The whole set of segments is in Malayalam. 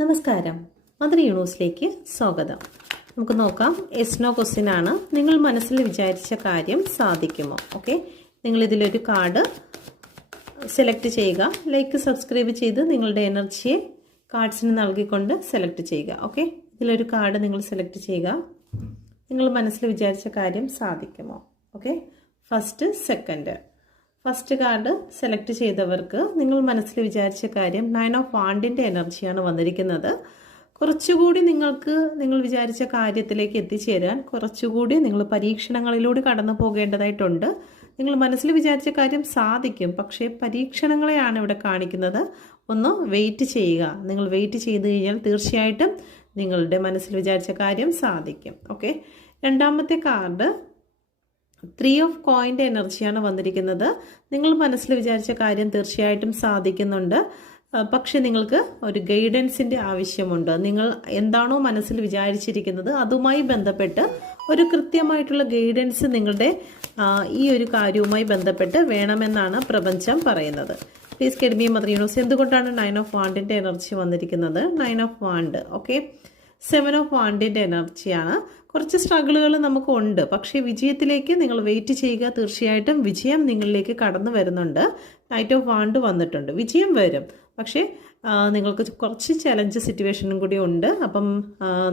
നമസ്കാരം, മദർ യൂണിവേഴ്സിലേക്ക് സ്വാഗതം. നമുക്ക് നോക്കാം. യെസ് നോ ക്വസ്റ്റ്യൻ ആണ്. നിങ്ങൾ മനസ്സിൽ വിചാരിച്ച കാര്യം സാധിക്കുമോ? ഓക്കെ, നിങ്ങളിതിലൊരു കാർഡ് സെലക്ട് ചെയ്യുക. ലൈക്ക് സബ്സ്ക്രൈബ് ചെയ്ത് നിങ്ങളുടെ എനർജിയെ കാർഡ്സിന് നൽകിക്കൊണ്ട് സെലക്ട് ചെയ്യുക. ഓക്കെ, ഇതിലൊരു കാർഡ് നിങ്ങൾ സെലക്ട് ചെയ്യുക. നിങ്ങൾ മനസ്സിൽ വിചാരിച്ച കാര്യം സാധിക്കുമോ? ഓക്കെ, ഫസ്റ്റ് കാർഡ് സെലക്ട് ചെയ്തവർക്ക് നിങ്ങൾ മനസ്സിൽ വിചാരിച്ച കാര്യം 9 ഓഫ് വാണ്ടിൻ്റെ എനർജിയാണ് വന്നിരിക്കുന്നത്. കുറച്ചുകൂടി നിങ്ങൾ വിചാരിച്ച കാര്യത്തിലേക്ക് എത്തിച്ചേരാൻ കുറച്ചുകൂടി നിങ്ങൾ പരീക്ഷണങ്ങളിലൂടെ കടന്നു പോകേണ്ടതായിട്ടുണ്ട്. നിങ്ങൾ മനസ്സിൽ വിചാരിച്ച കാര്യം സാധിക്കും, പക്ഷേ പരീക്ഷണങ്ങളെയാണ് ഇവിടെ കാണിക്കുന്നത്. ഒന്ന് വെയിറ്റ് ചെയ്യുക. നിങ്ങൾ വെയിറ്റ് ചെയ്ത് കഴിഞ്ഞാൽ തീർച്ചയായിട്ടും നിങ്ങളുടെ മനസ്സിൽ വിചാരിച്ച കാര്യം സാധിക്കും. ഓക്കെ, രണ്ടാമത്തെ കാർഡ് 3 ഓഫ് കോയിൻ്റെ എനർജിയാണ് വന്നിരിക്കുന്നത്. നിങ്ങൾ മനസ്സിൽ വിചാരിച്ച കാര്യം തീർച്ചയായിട്ടും സാധിക്കുന്നുണ്ട്, പക്ഷെ നിങ്ങൾക്ക് ഒരു ഗൈഡൻസിൻ്റെ ആവശ്യമുണ്ട്. നിങ്ങൾ എന്താണോ മനസ്സിൽ വിചാരിച്ചിരിക്കുന്നത് അതുമായി ബന്ധപ്പെട്ട് ഒരു കൃത്യമായിട്ടുള്ള ഗൈഡൻസ് നിങ്ങളുടെ ഈ ഒരു കാര്യവുമായി ബന്ധപ്പെട്ട് വേണമെന്നാണ് പ്രപഞ്ചം പറയുന്നത്. Please guide me mother universe. എന്തുകൊണ്ടാണ് 9 ഓഫ് വാണ്ടിൻ്റെ എനർജി വന്നിരിക്കുന്നത്? 9 ഓഫ് വാണ്ട്. ഓക്കെ, 7 ഓഫ് വാണ്ടിൻ്റെ എനർജിയാണ്. കുറച്ച് സ്ട്രഗിളുകൾ നമുക്കുണ്ട്, പക്ഷേ വിജയത്തിലേക്ക് നിങ്ങൾ വെയിറ്റ് ചെയ്യുക. തീർച്ചയായിട്ടും വിജയം നിങ്ങളിലേക്ക് കടന്നു വരുന്നുണ്ട്. നൈറ്റ് ഓഫ് വാണ്ട് വന്നിട്ടുണ്ട്. വിജയം വരും, പക്ഷേ നിങ്ങൾക്ക് കുറച്ച് ചലഞ്ച് സിറ്റുവേഷനും കൂടി ഉണ്ട്. അപ്പം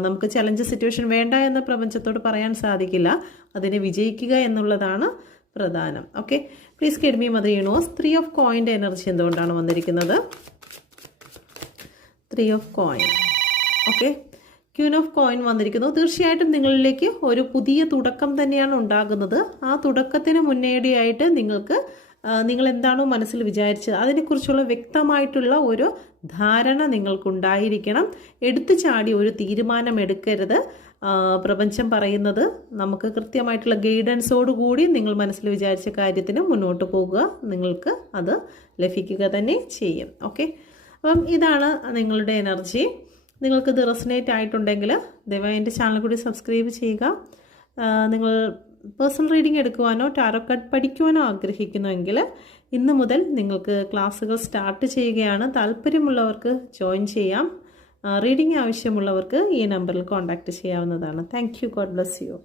നമുക്ക് ചലഞ്ച് സിറ്റുവേഷൻ വേണ്ട എന്ന് പ്രപഞ്ചത്തോട് പറയാൻ സാധിക്കില്ല. അതിനെ വിജയിക്കുക എന്നുള്ളതാണ് പ്രധാനം. Okay, please guide me mother universe. 3 of കോയിൻ്റെ എനർജി എന്തുകൊണ്ടാണ് വന്നിരിക്കുന്നത്? 3 of coin. Okay, queen of coin വന്നിരിക്കുന്നു. തീർച്ചയായിട്ടും നിങ്ങളിലേക്ക് ഒരു പുതിയ തുടക്കം തന്നെയാണ് ഉണ്ടാകുന്നത്. ആ തുടക്കത്തിന് മുന്നോടിയായിട്ട് നിങ്ങൾ എന്താണോ മനസ്സിൽ വിചാരിച്ചത് അതിനെക്കുറിച്ചുള്ള വ്യക്തമായിട്ടുള്ള ഒരു ധാരണ നിങ്ങൾക്കുണ്ടായിരിക്കണം. എടുത്തു ചാടി ഒരു തീരുമാനം എടുക്കരുത്. പ്രപഞ്ചം പറയുന്നത് നമുക്ക് കൃത്യമായിട്ടുള്ള ഗൈഡൻസോടുകൂടി നിങ്ങൾ മനസ്സിൽ വിചാരിച്ച കാര്യത്തിന് മുന്നോട്ട് പോകുക. നിങ്ങൾക്ക് അത് ലഭിക്കുക തന്നെ ചെയ്യും. ഓക്കെ, അപ്പം ഇതാണ് നിങ്ങളുടെ എനർജി. നിങ്ങൾക്കിത് റെസനേറ്റ് ആയിട്ടുണ്ടെങ്കിൽ ദയവായി എൻ്റെ ചാനൽ കൂടി സബ്സ്ക്രൈബ് ചെയ്യുക. നിങ്ങൾ പേഴ്സണൽ റീഡിംഗ് എടുക്കുവാനോ ടാരോ കാർഡ് പഠിക്കുവാനോ ആഗ്രഹിക്കുന്നുവെങ്കിൽ ഇന്ന് മുതൽ നിങ്ങൾക്ക് ക്ലാസ്സുകൾ സ്റ്റാർട്ട് ചെയ്യുകയാണ്. താല്പര്യമുള്ളവർക്ക് ജോയിൻ ചെയ്യാം. റീഡിംഗ് ആവശ്യമുള്ളവർക്ക് ഈ നമ്പറിൽ കോൺടാക്റ്റ് ചെയ്യാവുന്നതാണ്. Thank you. God bless you.